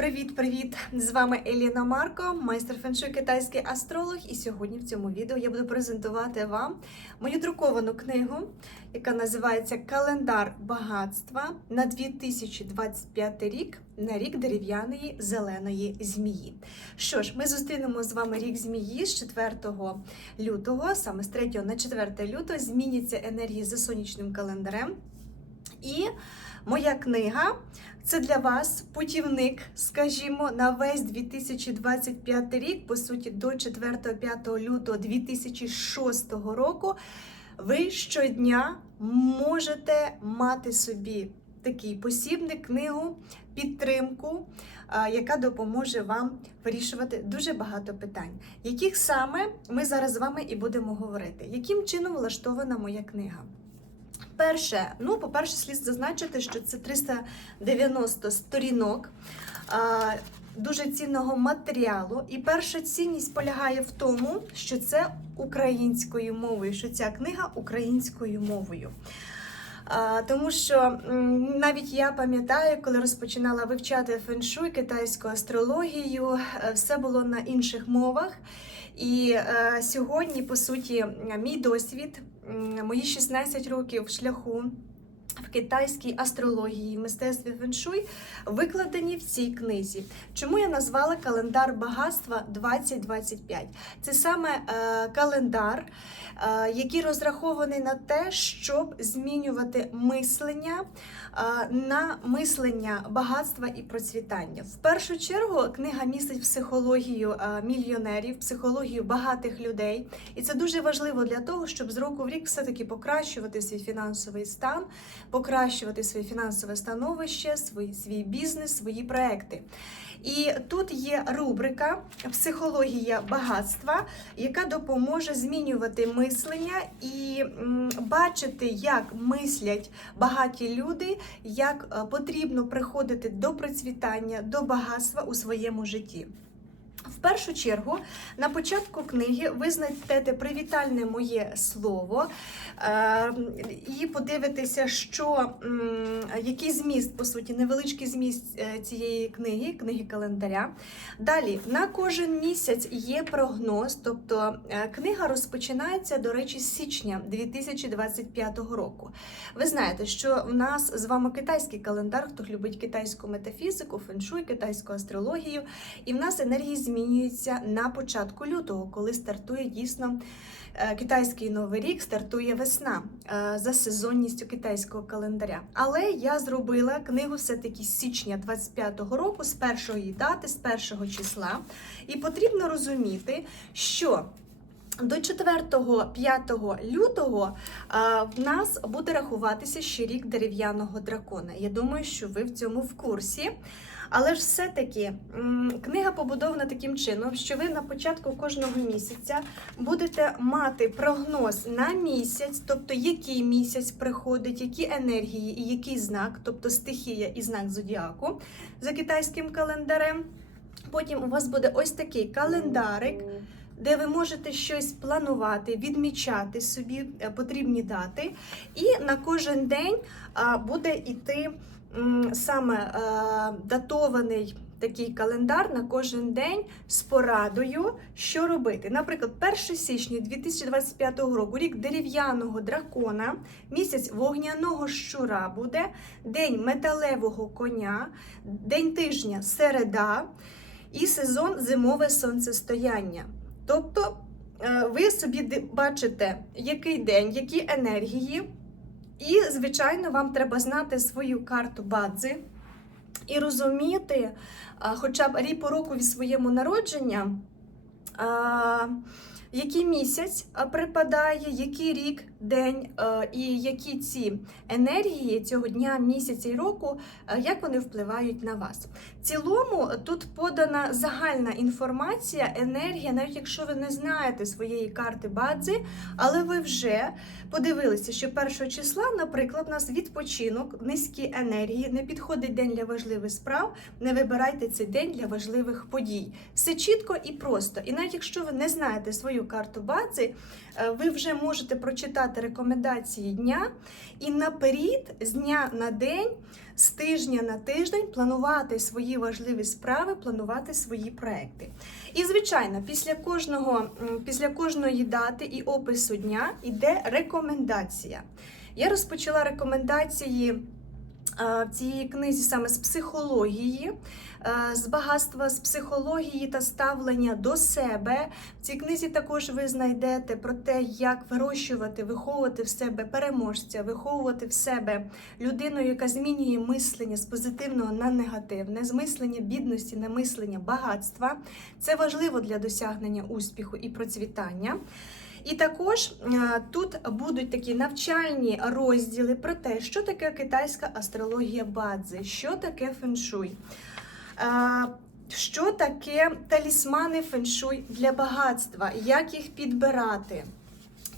Привіт-привіт! З вами Еліна Марко, майстер феншуй китайський астролог. І сьогодні в цьому відео я буду презентувати вам мою друковану книгу, яка називається Календар багатства на 2025 рік на рік дерев'яної зеленої змії. Що ж, ми зустрінемо з вами рік змії з 4 лютого, саме з 3 на 4 лютого, зміняться енергії за сонячним календарем. І моя книга це для вас путівник, скажімо, на весь 2025 рік, по суті, до 4-5 лютого 2006 року. Ви щодня можете мати собі такий посібник, книгу, підтримку, яка допоможе вам вирішувати дуже багато питань, яких саме ми зараз з вами і будемо говорити. Яким чином влаштована моя книга? Перше, ну, по-перше, слід зазначити, що це 390 сторінок а, дуже цінного матеріалу. І перша цінність полягає в тому, що це українською мовою, що ця книга українською мовою. А, Тому що навіть я пам'ятаю, коли розпочинала вивчати феншуй, китайську астрологію, е, все було на інших мовах. І е, сьогодні, по суті, мій досвід, мої 16 років шляху в китайській астрології, в мистецтві феншуй викладені в цій книзі. Чому я назвала календар багатства 2025? Це саме е, календар, е, який розрахований на те, щоб змінювати мислення е, на мислення багатства і процвітання. В першу чергу книга містить психологію е, мільйонерів, психологію багатих людей, і це дуже важливо для того, щоб з року в рік все-таки покращувати свій фінансовий стан, покращувати своє фінансове становище, свій, свій бізнес, свої проекти. І тут є рубрика Психологія багатства, яка допоможе змінювати мислення і бачити, як мислять багаті люди, як е, потрібно приходити до процвітання, до багатства у своєму житті. В першу чергу, на початку книги ви знайдете привітальне моє слово е, і подивитеся, що який зміст, по суті, невеличкий зміст е, цієї книги, книги календаря. Далі на кожен місяць є прогноз, тобто е, книга розпочинається, до речі, з січня 2025 року. Ви знаєте, що в нас з вами китайський календар, хто любить китайську метафізику, феншуй, китайську астрологію, і в нас енергії змінюються на початку лютого, коли стартує дійсно. е, Китайський новий рік стартує весна е, за сезонністю китайського календаря. Але я зробила книгу все-таки з січня 25-го року, з першої дати, з першого числа. І потрібно розуміти, що до 4-5 лютого а, в нас буде рахуватися ще рік дерев'яного дракона. Я думаю, що ви в цьому в курсі. Але ж все-таки книга побудована таким чином, що ви на початку кожного місяця будете мати прогноз на місяць, тобто який місяць приходить, які енергії і який знак, тобто стихія і знак зодіаку за китайським календарем. Потім у вас буде ось такий календарик де ви можете щось планувати, відмічати собі е, потрібні дати, і на кожен день буде йти саме е, датований. Такий календар на кожен день з порадою, що робити. Наприклад, 1 січня 2025 року, рік дерев'яного дракона, місяць вогняного щура буде, день металевого коня, день тижня середа і сезон зимове сонцестояння. Тобто е, ви собі бачите, який день, які енергії, і, звичайно, вам треба знати свою карту бадзи і розуміти, хоча б рік по року від своєму народження, який місяць припадає, який рік, день, і які ці енергії цього дня, місяця і року, як вони впливають на вас. В цілому тут подана загальна інформація, енергія, навіть якщо ви не знаєте своєї карти Бадзи, але ви вже подивилися, що першого числа, наприклад, у нас відпочинок, низькі енергії, не підходить день для важливих справ, не вибирайте цей день для важливих подій. Все чітко і просто. І навіть якщо ви не знаєте свою карту бази, е, ви вже можете прочитати рекомендації дня і наперед, з дня на день, з тижня на тиждень планувати свої важливі справи, планувати свої проекти. І, звичайно, після кожного, після кожної дати і опису дня йде рекомендація. Я розпочала рекомендації в цій книзі саме з психології, е, з багатства, з психології та ставлення до себе. В цій книзі також ви знайдете про те, як вирощувати, виховувати в себе переможця, виховувати в себе людину, яка змінює мислення з позитивного на негативне, з мислення бідності на мислення багатства. Це важливо для досягнення успіху і процвітання. І також е, тут будуть такі навчальні розділи про те, що таке китайська астрологія бадзи, що таке феншуй. Е, Що таке талісмани феншуй для багатства, як їх підбирати?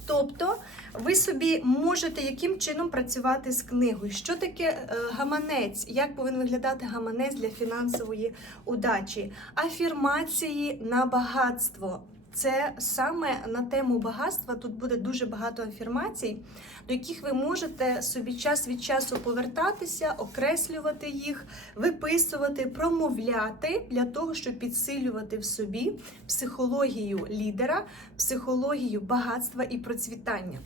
Тобто ви собі можете яким чином працювати з книгою. Що таке е, гаманець? Як повинен виглядати гаманець для фінансової удачі? Афірмації на багатство. Це саме на тему багатства. Тут буде дуже багато афірмацій, до яких ви можете собі час від часу повертатися, окреслювати їх, виписувати, промовляти для того, щоб підсилювати в собі психологію лідера, психологію багатства і процвітання.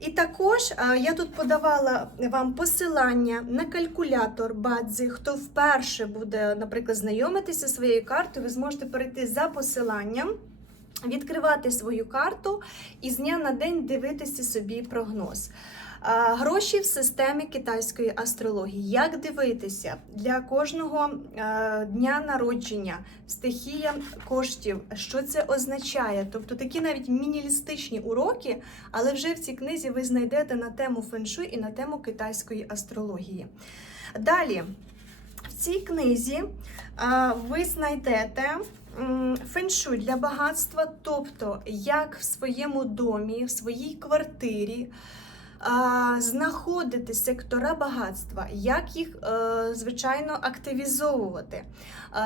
І також е, я тут подавала вам посилання на калькулятор Бадзи. Хто вперше буде, наприклад, знайомитися своєю картою, ви зможете перейти за посиланням, відкривати свою карту і з дня на день дивитися собі прогноз. Гроші в системі китайської астрології. Як дивитися для кожного е, дня народження, стихія коштів, що це означає? Тобто такі навіть мінімалістичні уроки, але вже в цій книзі ви знайдете на тему феншуй і на тему китайської астрології. Далі, в цій книзі ви знайдете феншуй для багатства, тобто як в своєму домі, в своїй квартирі. Знаходити сектора багатства, як їх, е, звичайно, активізовувати.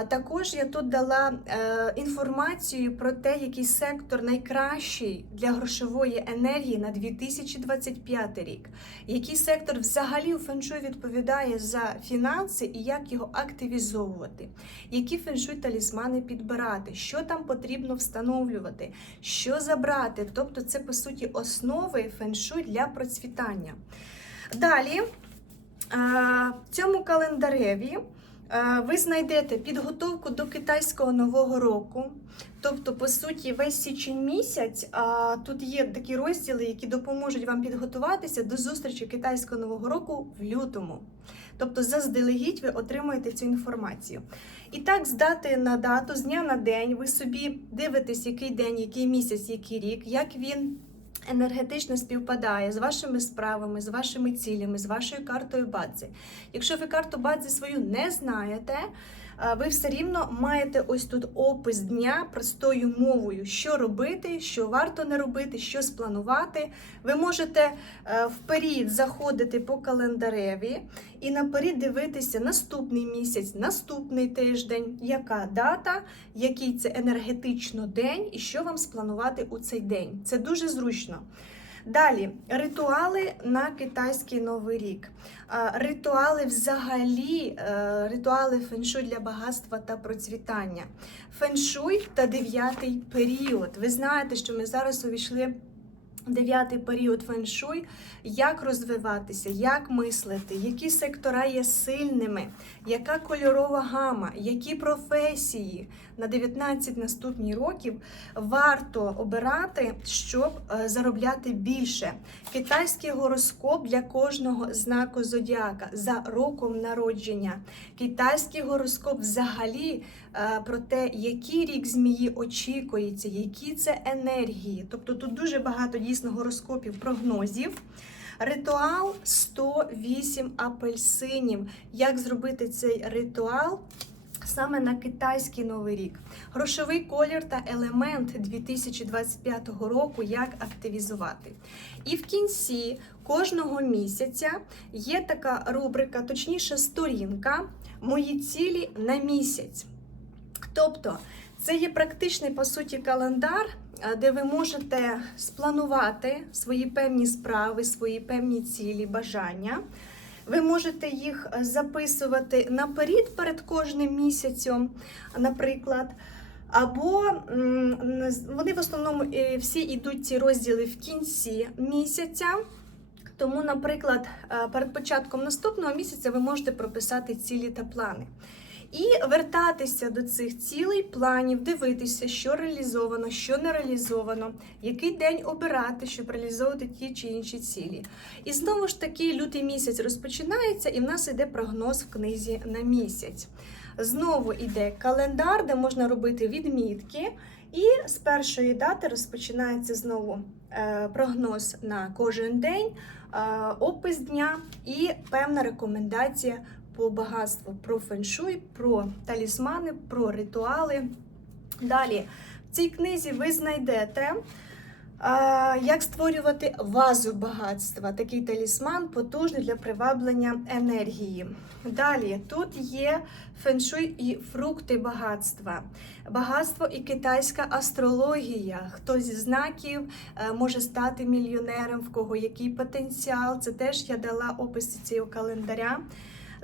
Також я тут дала е, інформацію про те, який сектор найкращий для грошової енергії на 2025 рік, який сектор взагалі у феншуй відповідає за фінанси і як його активізовувати, які феншуй талісмани підбирати, що там потрібно встановлювати, що забрати. Тобто, це по суті основи феншуй для процвітання. Далі. е, В цьому календареві е, ви знайдете підготовку до китайського нового року. Тобто, по суті, весь січень місяць тут є такі розділи, які допоможуть вам підготуватися до зустрічі китайського нового року в лютому. Тобто, заздалегідь ви отримуєте цю інформацію. І так, з дати на дату, з дня на день, ви собі дивитесь, який день, який місяць, який рік, як він енергетично співпадає з вашими справами, з вашими цілями, з вашою картою бадзи. Якщо ви карту бадзи свою не знаєте, ви все рівно маєте ось тут опис дня простою мовою, що робити, що варто не робити, що спланувати. Ви можете е, вперед заходити по календареві і наперед дивитися наступний місяць, наступний тиждень, яка дата, який це енергетично день і що вам спланувати у цей день. Це дуже зручно. Далі ритуали на китайський новий рік. Ритуали взагалі, е, ритуали феншуй для багатства та процвітання. Феншуй та дев'ятий період. Ви знаєте, що ми зараз увійшли. Дев'ятий період феншуй, як розвиватися, як мислити, які сектора є сильними, яка кольорова гама, які професії на 19 наступні років варто обирати, щоб е, заробляти більше. Китайський гороскоп для кожного знаку зодіака за роком народження. Китайський гороскоп взагалі про те, який рік змії очікується, які це енергії. Тобто тут дуже багато дійсно гороскопів, прогнозів. Ритуал 108 апельсинів. Як зробити цей ритуал? Саме на китайський новий рік. Грошовий колір та елемент 2025 року, як активізувати. І в кінці кожного місяця є така рубрика, точніше, сторінка Мої цілі на місяць. Тобто, це є практичний по суті календар, е, де ви можете спланувати свої певні справи, свої певні цілі, бажання. Ви можете їх е, записувати наперед перед кожним місяцем, наприклад. Або вони в основному е, всі йдуть ці розділи в кінці місяця. Тому, наприклад, перед початком наступного місяця ви можете прописати цілі та плани. І вертатися до цих цілей, планів, дивитися, що реалізовано, що не реалізовано, який день обирати, щоб реалізовувати ті чи інші цілі. І знову ж таки, лютий місяць розпочинається, і в нас йде прогноз в книзі на місяць. Знову йде календар, де можна робити відмітки. І з першої дати розпочинається знову е, прогноз на кожен день, е, опис дня і певна рекомендація по багатству про феншуй, про талісмани, про ритуали. Далі в цій книзі ви знайдете. Як створювати вазу багатства? Такий талісман потужний для приваблення енергії. Далі тут є феншуй і фрукти багатства, багатство і китайська астрологія. Хто зі знаків е, може стати мільйонером, в кого який потенціал. Це теж я дала опис цього календаря.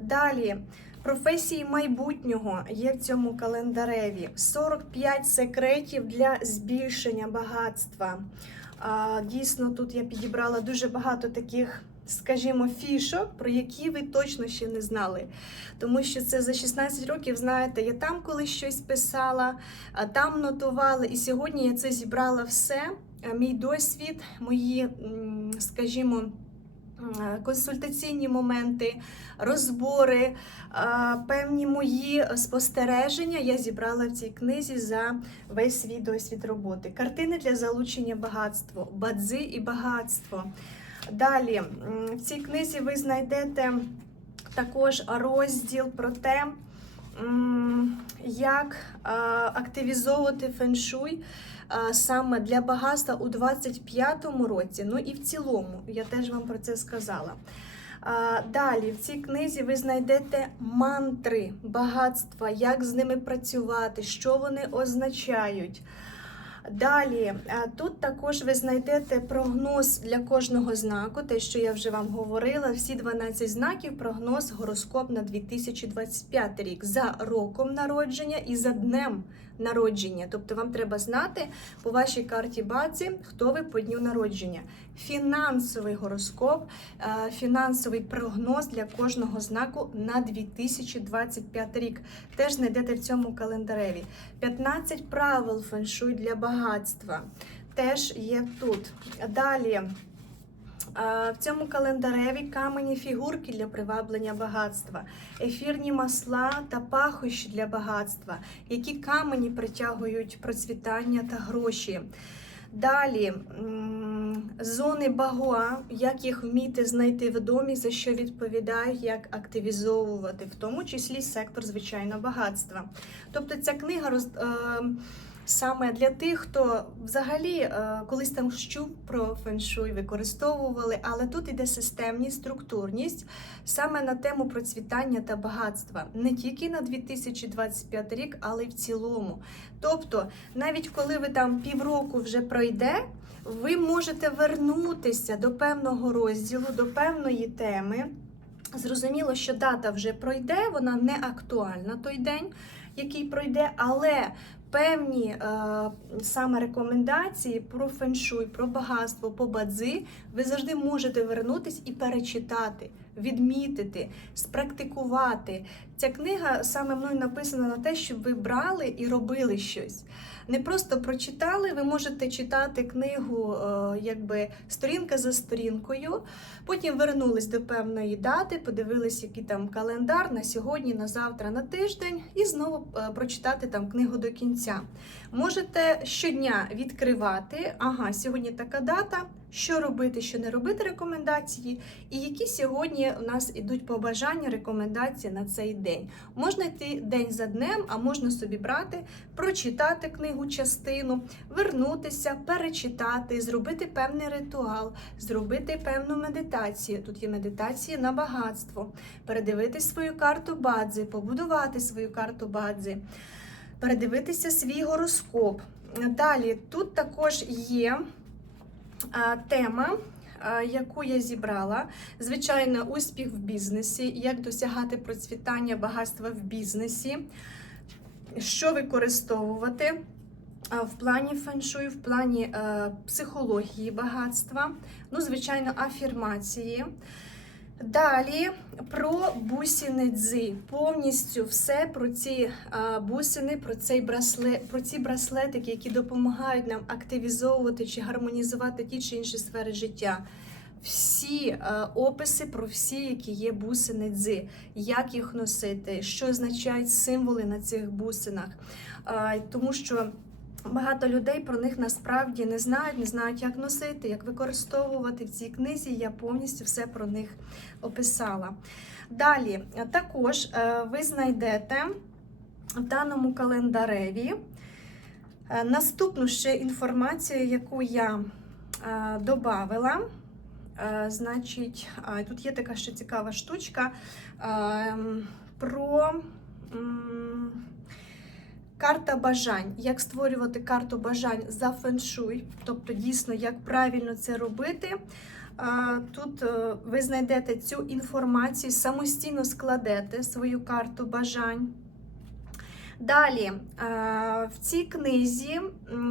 Далі. Професії майбутнього є в цьому календареві 45 секретів для збільшення багатства. Дійсно, тут я підібрала дуже багато таких, скажімо, фішок, про які ви точно ще не знали. Тому що це за 16 років, знаєте, я там колись щось писала, там нотувала, і сьогодні я це зібрала все. Мій досвід, мої, скажімо, консультаційні моменти, розбори, е, певні мої спостереження я зібрала в цій книзі за весь свій досвід роботи. Картини для залучення багатства, бадзи і багатство. Далі в цій книзі ви знайдете також розділ про те, як активізовувати феншуй саме для багатства у 25-му році. Ну і в цілому, я теж вам про це сказала. Далі в цій книзі ви знайдете мантри багатства, як з ними працювати, що вони означають. Далі тут також ви знайдете прогноз для кожного знаку, те, що я вже вам говорила. Всі 12 знаків, прогноз, гороскоп на 2025 рік за роком народження і за днем народження. Тобто вам треба знати по вашій карті баці, хто ви по дню народження. Фінансовий гороскоп, е, фінансовий прогноз для кожного знаку на 2025 рік. Теж знайдете в цьому календареві. 15 правил феншуй для багатства. Теж є тут. Далі. В цьому календареві камені фігурки для приваблення багатства, ефірні масла та пахощі для багатства, які камені притягують процвітання та гроші. Далі зони багуа, як їх вміти знайти в домі, за що відповідають, як активізовувати, в тому числі сектор звичайно багатства. Тобто ця книга роз, е, саме для тих, хто взагалі е, колись там чув про феншуй, використовували, але тут іде системність, структурність саме на тему процвітання та багатства, не тільки на 2025 рік, але й в цілому. Тобто, навіть коли ви там півроку вже пройде. Ви можете вернутися до певного розділу, до певної теми. Зрозуміло, що дата вже пройде, вона не актуальна той день, який пройде, але певні е, саме рекомендації про феншуй, про багатство, по бадзи, ви завжди можете вернутись і перечитати, відмітити, спрактикувати. Ця книга саме мною написана на те, щоб ви брали і робили щось. Не просто прочитали, ви можете читати книгу е, якби сторінка за сторінкою. Потім вернулись до певної дати, подивились, який там календар на сьогодні, на завтра, на тиждень, і знову е, прочитати там книгу до кінця. Можете щодня відкривати, ага, сьогодні така дата, що робити, що не робити рекомендації, і які сьогодні у нас ідуть побажання, рекомендації на цей день. Можна йти день за днем, а можна собі брати, прочитати книгу частину, вернутися, перечитати, зробити певний ритуал, зробити певну медитацію. Тут є медитація на багатство, передивити свою карту бадзи, побудувати свою карту бадзи, передивитися свій гороскоп. Далі тут також є тема, яку я зібрала. Звичайно, успіх в бізнесі, як досягати процвітання багатства в бізнесі, що використовувати в плані феншую, в плані е, психології багатства, ну, звичайно, афірмації. Далі про бусини дзи. Повністю все про ці бусини, про цей браслет, про ці браслетики, які допомагають нам активізовувати чи гармонізувати ті чи інші сфери життя. Всі описи про всі, які є бусини дзи, як їх носити, що означають символи на цих бусинах. Тому що Багато людей про них насправді не знають, не знають, як носити, як використовувати в цій книзі. Я повністю все про них описала. Далі, також е, ви знайдете в даному календареві е, наступну ще інформацію, яку я е, додавила. Значить, тут є така ще цікава штучка про. Карта бажань. Як створювати карту бажань за феншуй, тобто дійсно, як правильно це робити. Тут е, ви знайдете цю інформацію, самостійно складете свою карту бажань. Далі, е, в цій книзі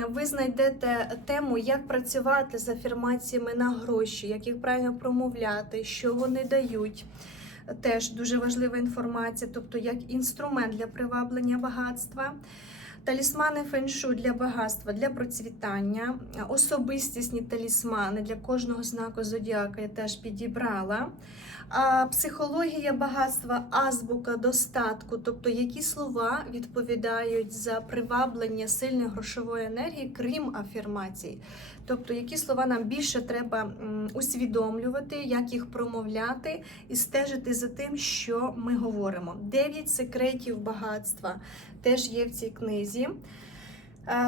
ви знайдете тему, як працювати з афірмаціями на гроші, як їх правильно промовляти, що вони дають. Теж дуже важлива інформація, тобто як інструмент для приваблення багатства. Талісмани феншу для багатства, для процвітання, особистісні талісмани для кожного знаку зодіака я теж підібрала. Психологія багатства, азбука достатку, тобто які слова відповідають за приваблення сильної грошової енергії, крім афірмацій. Тобто, які слова нам більше треба усвідомлювати, як їх промовляти і стежити за тим, що ми говоримо. Дев'ять секретів багатства теж є в цій книзі.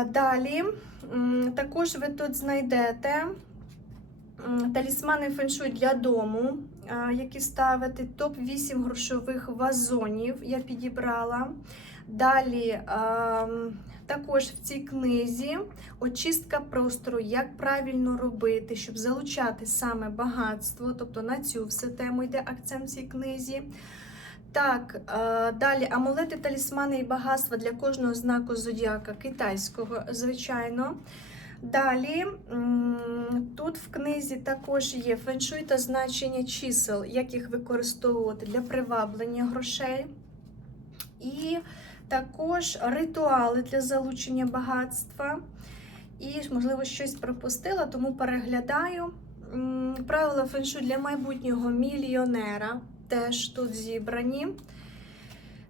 Далі, також ви тут знайдете талісмани феншуй для дому, які ставити, топ-8 грошових вазонів я підібрала. Далі також в цій книзі очистка простору, як правильно робити, щоб залучати саме багатство, тобто на цю всю тему йде акцент в цій книзі. Так, далі амулети, талісмани і багатства для кожного знаку зодіака китайського, звичайно. Далі тут в книзі також є феншуй та значення чисел, як їх використовувати для приваблення грошей. І також ритуали для залучення багатства. І, можливо, щось пропустила, тому переглядаю. Правила феншу для майбутнього мільйонера теж тут зібрані.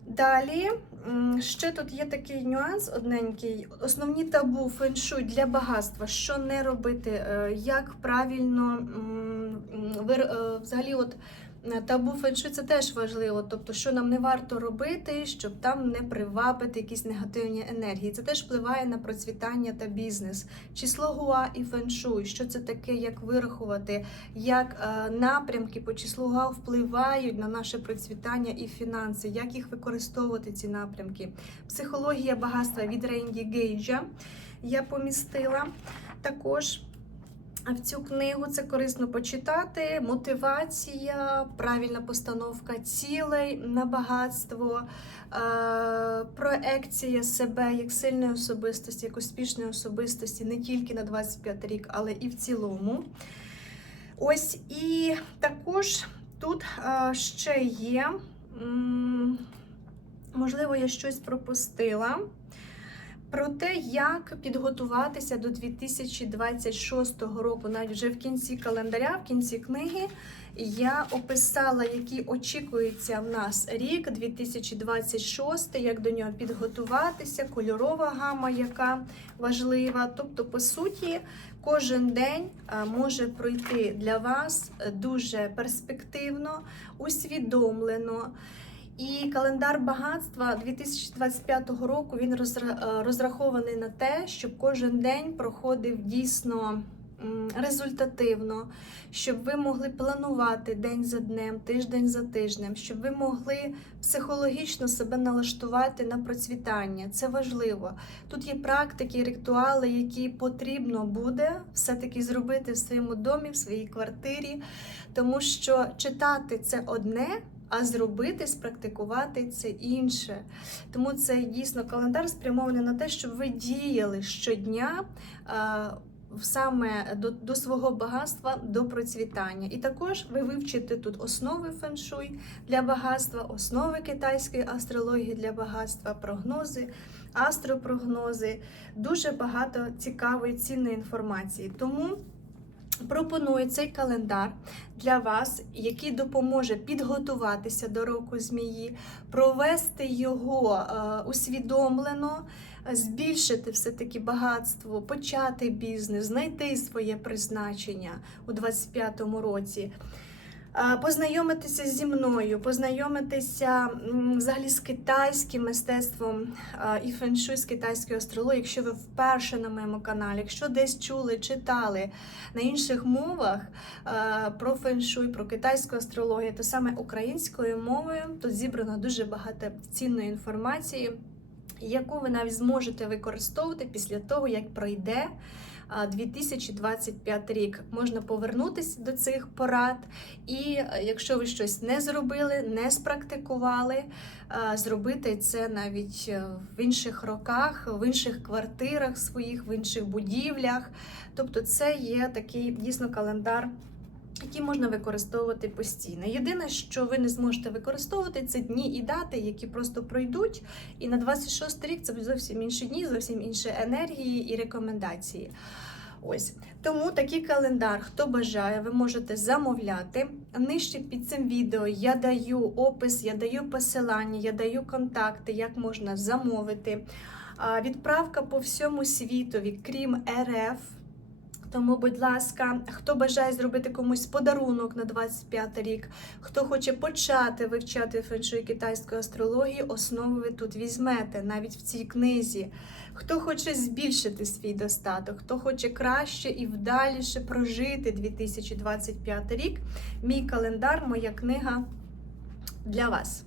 Далі, ще тут є такий нюанс одненький. Основні табу феншуй для багатства, що не робити, е, як правильно е, взагалі от табу феншуй це теж важливо, тобто, що нам не варто робити, щоб там не привабити якісь негативні енергії. Це теж впливає на процвітання та бізнес. Число гуа і феншуй, що це таке, як вирахувати, як е, напрямки по числу гуа впливають на наше процвітання і фінанси, як їх використовувати, ці напрямки. Психологія багатства від Рейнді Гейджа я помістила також. В цю книгу це корисно почитати. Мотивація, правильна постановка цілей на багатство, е, проекція себе як сильної особистості, як успішної особистості не тільки на 25 рік, але і в цілому. Ось і також тут е, ще є, можливо, я щось пропустила. Про те, як підготуватися до 2026 року, навіть вже в кінці календаря, в кінці книги, я описала, який очікується в нас рік 2026, як до нього підготуватися, кольорова гама, яка важлива. Тобто, по суті, кожен день може пройти для вас дуже перспективно, усвідомлено. І календар багатства 2025 року він е, розрахований на те, щоб кожен день проходив дійсно результативно, щоб ви могли планувати день за днем, тиждень за тижнем, щоб ви могли психологічно себе налаштувати на процвітання. Це важливо. Тут є практики, ритуали, які потрібно буде все-таки зробити в своєму домі, в своїй квартирі, тому що читати це одне. А зробити, спрактикувати це інше. Тому це дійсно календар спрямований на те, щоб ви діяли щодня саме до, до свого багатства, до процвітання. І також ви вивчите тут основи феншуй для багатства, основи китайської астрології для багатства, прогнози, астропрогнози. Дуже багато цікавої цінної інформації. Тому. Пропоную цей календар для вас, який допоможе підготуватися до року змії, провести його е, усвідомлено, збільшити все-таки багатство, почати бізнес, знайти своє призначення у 2025 році. Познайомитися зі мною, познайомитися взагалі з китайським мистецтвом і феншуй з китайською астрологією, якщо ви вперше на моєму каналі, якщо десь чули, читали на інших мовах про феншуй, про китайську астрологію, то саме українською мовою тут зібрано дуже багато цінної інформації, яку ви навіть зможете використовувати після того, як пройде. А, 2025 рік можна повернутися до цих порад, і е, якщо ви щось не зробили, не спрактикували, е, зробити це навіть е, в інших роках, в інших квартирах своїх, в інших будівлях. Тобто, це є такий дійсно календар. Які можна використовувати постійно. Єдине, що ви не зможете використовувати, це дні і дати, які просто пройдуть. І на 26 рік це зовсім інші дні, зовсім інші енергії і рекомендації. Ось тому такий календар, хто бажає, ви можете замовляти. Нижче під цим відео я даю опис, я даю посилання, я даю контакти, як можна замовити. Відправка по всьому світові, крім РФ. Тому, будь ласка, хто бажає зробити комусь подарунок на 25 рік, хто хоче почати вивчати феншуй китайської астрології, основи ви тут візьмете навіть в цій книзі. Хто хоче збільшити свій достаток, хто хоче краще і вдаліше прожити 2025 рік, мій календар, моя книга для вас.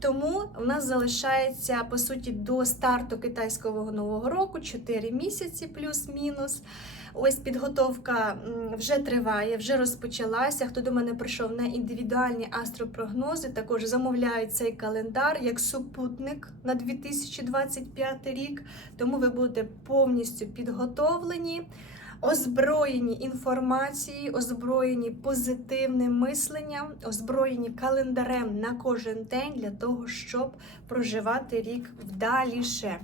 Тому в нас залишається по суті до старту китайського нового року 4 місяці, плюс-мінус. Ось підготовка вже триває, вже розпочалася. Хто до мене прийшов на індивідуальні астропрогнози, також замовляють цей календар як супутник на 2025 рік. Тому ви будете повністю підготовлені. Озброєні інформацією, озброєні позитивним мисленням, озброєні календарем на кожен день для того, щоб проживати рік вдаліше.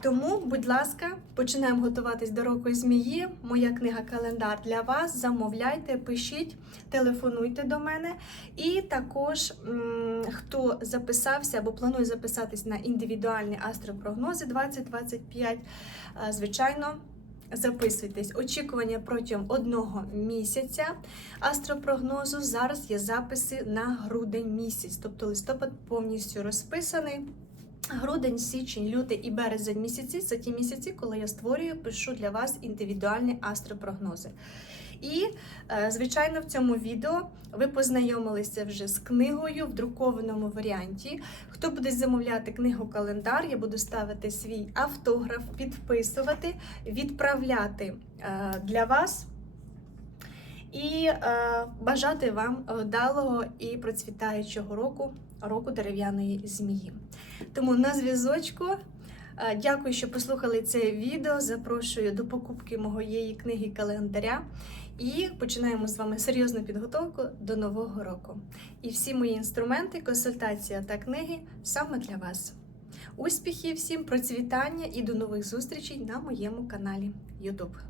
Тому, будь ласка, починаємо готуватись до року змії. Моя книга Календар для вас. Замовляйте, пишіть, телефонуйте до мене. І також, хто записався або планує записатись на індивідуальні астропрогнози 2025, е, звичайно. Записуйтесь. Очікування протягом одного місяця астропрогнозу. Зараз є записи на грудень місяць, тобто листопад повністю розписаний. Грудень, січень, лютий і березень місяці це ті місяці, коли я створюю, пишу для вас індивідуальні астропрогнози. І, е, звичайно, в цьому відео ви познайомилися вже з книгою в друкованому варіанті. Хто буде замовляти книгу календар, я буду ставити свій автограф, підписувати, відправляти е, для вас. І е, бажати вам вдалого і процвітаючого року, року дерев'яної змії. Тому на зв'язочку. Е, Дякую, що послухали це відео. Запрошую до покупки моєї книги календаря. І починаємо з вами серйозну підготовку до нового року. І всі мої інструменти, консультація та книги саме для вас. Успіхів всім, процвітання і до нових зустрічей на моєму каналі YouTube.